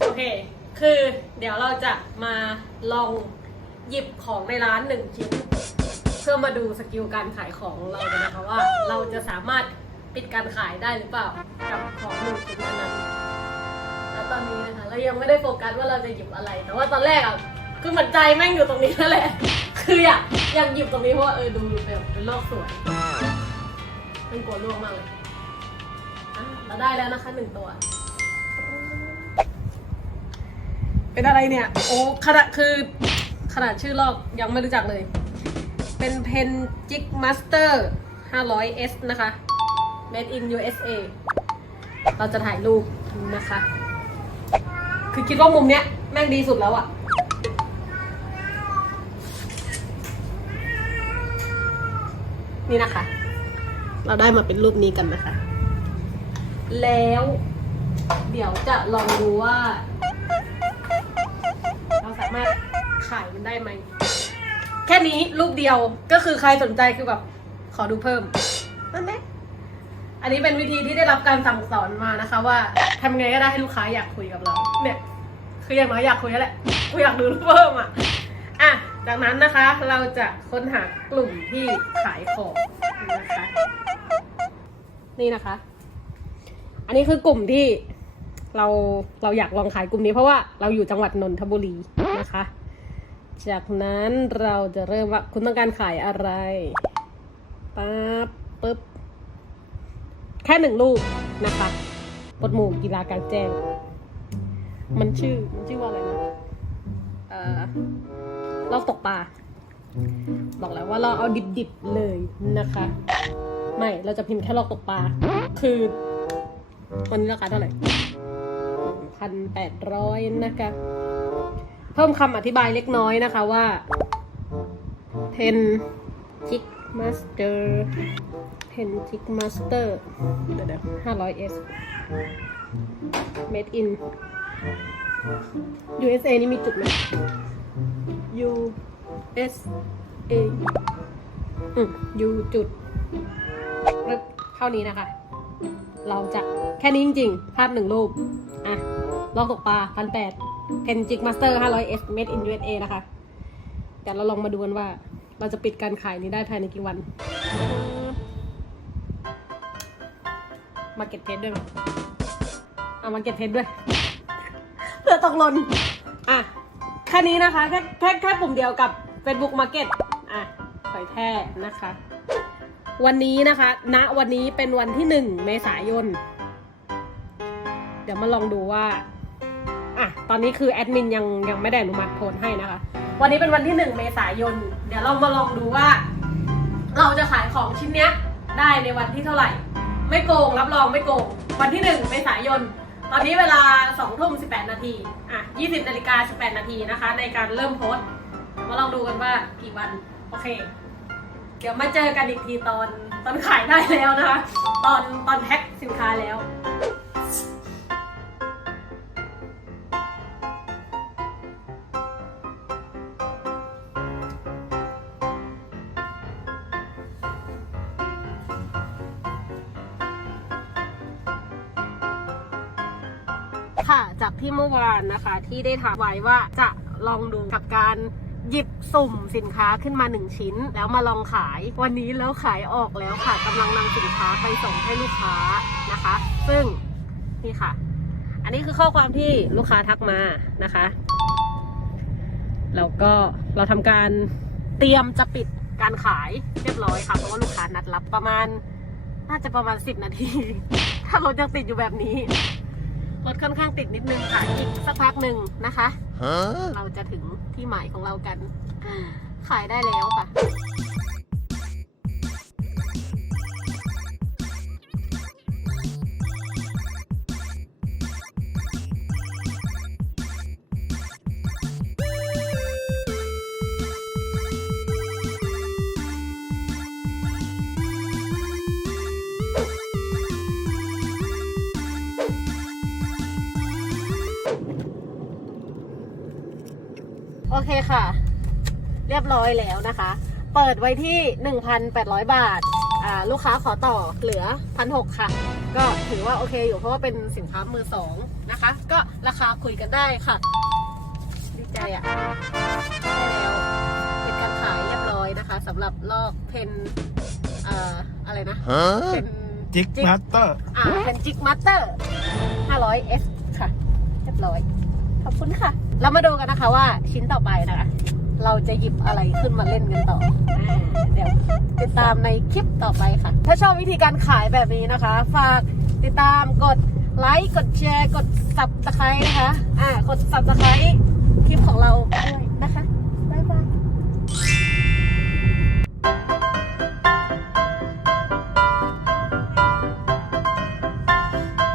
โอเค คือเดี๋ยวเราจะมาลองหยิบของในร้านหนึ่งชิ้น เพื่อมาดูสกิลการขายของเรากันนะคะว่า เราจะสามารถปิดการขายได้หรือเปล่ากับของหนึ่งชิ้นนั้น ตอนนี้นะคะเรายังไม่ได้โฟกัสว่าเราจะหยิบอะไร แต่ว่าตอนแรกอะคือเหมือนใจแม่งอยู่ตรงนี้นั่นแหละ คืออยากอยากหยิบตรงนี้เพราะว่าเออดูแบบเป็นโลกสวยเป็นกลัวล่วงมากเลยอะเราได้แล้วนะคะหนึ่งตัว เป็นอะไรเนี่ย โอ้ขนาดคือขนาดชื่อลอกยังไม่รู้จักเลย เป็นเพนจิกมาสเตอร์ 500S นะคะ made in USA เราจะถ่ายรูปนะคะ คือคิดว่ามุมเนี้ยแม่งดีสุดแล้วอะนี่นะคะ เราได้มาเป็นรูปนี้กันนะคะ แล้ว เดี๋ยวจะลองดูว่า เราสามารถขายมันได้ไหม แค่นี้รูปเดียวก็คือใครสนใจคือแบบ ขอดูเพิ่มนั่นแหละ อันนี้เป็นวิธีที่ได้รับการสั่งสอนมานะคะ ว่าทำไงก็ได้ให้ลูกค้าอยากคุยกับเรา เนี่ย คืออย่างน้อยอยากคุยแล้วแหละกูอยากดูเพิ่มอะอะจากนั้นนะคะเราจะค้นหากลุ่มที่ขายของนะคะ นี่นะคะ อันนี้คือกลุ่มที่เราเราอยากลองขายกลุ่มนี้เพราะว่าเราอยู่จังหวัดนนทบุรีนะคะ จากนั้นเราจะเริ่มว่าคุณต้องการขายอะไรปั๊บปึ๊บ แค่หนึ่งลูกนะคะปดหมู่กีฬากลางแจ้ง มันชื่อมันชื่อว่าอะไรนะเอ่อเราตกปลาบอกแล้วว่าเราเอาดิบๆเลยนะคะ ไม่เราจะพิมพ์แค่ลอกตกปลาคือวันนี้ราคาเท่าไหร่พันแปดร้อยนะคะ เพิ่มคำอธิบายเล็กน้อยนะคะว่า pen chick master pen chick master เดี๋ยวเดี๋ยวห้าร้อย s made in USA นี่มีจุดไหม USA อืม U จุดเท่านี้นะคะ เราจะแค่นี้จริงๆ ภาพหนึ่งรูป อะ ลองตกปลาพันแปดเพนจิกมาสเตอร์ห้าร้อยเอสเมดอินยูเอสเอนะคะ เดี๋ยวเราลองมาดูกันว่า เราจะปิดการขายนี้ได้ภายในกี่วัน มาเก็ตเพจด้วยไหมเอามาเก็ตเพจด้วยเพื่อตกหล่นอะแค่นี้นะคะแค่แค่แค่ปุ่มเดียวกับ Facebook Market อะเผยแพร่นะคะ วันนี้นะคะ ณวันนี้เป็นวันที่หนึ่งเมษายน เดี๋ยวมาลองดูว่าอะตอนนี้คือแอดมินยังยังไม่ได้อนุมัติโพสต์ให้นะคะ วันนี้เป็นวันที่หนึ่งเมษายน เดี๋ยวเรามาลองดูว่า เราจะขายของชิ้นเนี้ยได้ในวันที่เท่าไหร่ ไม่โกงรับรองไม่โกง วันที่หนึ่งเมษายน ตอนนี้เวลาสองทุ่มสิบแปดนาทีอะยี่สิบนาฬิกาสิบแปดนาทีนะคะ ในการเริ่มโพสมาลองดูกันว่ากี่วัน โอเค เดี๋ยวมาเจอกันอีกทีตอนตอนขายได้แล้วนะคะ ตอนตอนแพ็คสินค้าแล้ว ค่ะ จากที่เมื่อวานนะคะ ที่ได้ถามไว้ว่าจะลองดูกับการหยิบสุ่มสินค้าขึ้นมาหนึ่งชิ้น แล้วมาลองขาย วันนี้แล้วขายออกแล้วค่ะกำลังนำสินค้าไปส่งให้ลูกค้านะคะ ซึ่งนี่ค่ะ อันนี้คือข้อความที่ลูกค้าทักมานะคะแล้วก็เราทำการเตรียมจะปิดการขายเรียบร้อยค่ะเพราะว่าลูกค้านัดรับประมาณ น่าจะประมาณ 10 นาที ถ้ารถยังติดอยู่แบบนี้ ค่อนข้างติดนิดนึงค่ะ อีกสักพักหนึ่งนะคะ Huh? เราจะถึงที่หมายของเรากัน ขายได้แล้วค่ะ โอเคค่ะ เรียบร้อยแล้วนะคะ เปิดไว้ที่ 1,800 บาท อ่าลูกค้าขอต่อเหลือ1,600ค่ะ ก็ถือว่าโอเคอยู่เพราะว่าเป็นสินค้ามือสองนะคะ ก็ราคาคุยกันได้ค่ะ ดีใจอะ่ะได้แล้วเป็นการขายเรียบร้อยนะคะสำหรับลอกเพนเอ่ออะไรนะเพน จิกมาสเตอร์ อ่าเพนจิกมาสเตอร์ 500 S ค่ะ เรียบร้อย ขอบคุณค่ะ เรามาดูกันนะคะว่าชิ้นต่อไปนะคะเราจะหยิบอะไรขึ้นมาเล่นกันต่อ เดี๋ยวติดตามในคลิปต่อไปค่ะ ถ้าชอบวิธีการขายแบบนี้นะคะ ฝากติดตามกดไลค์ กดแชร์ กด subscribe นะคะ อ่ากด subscribe คร้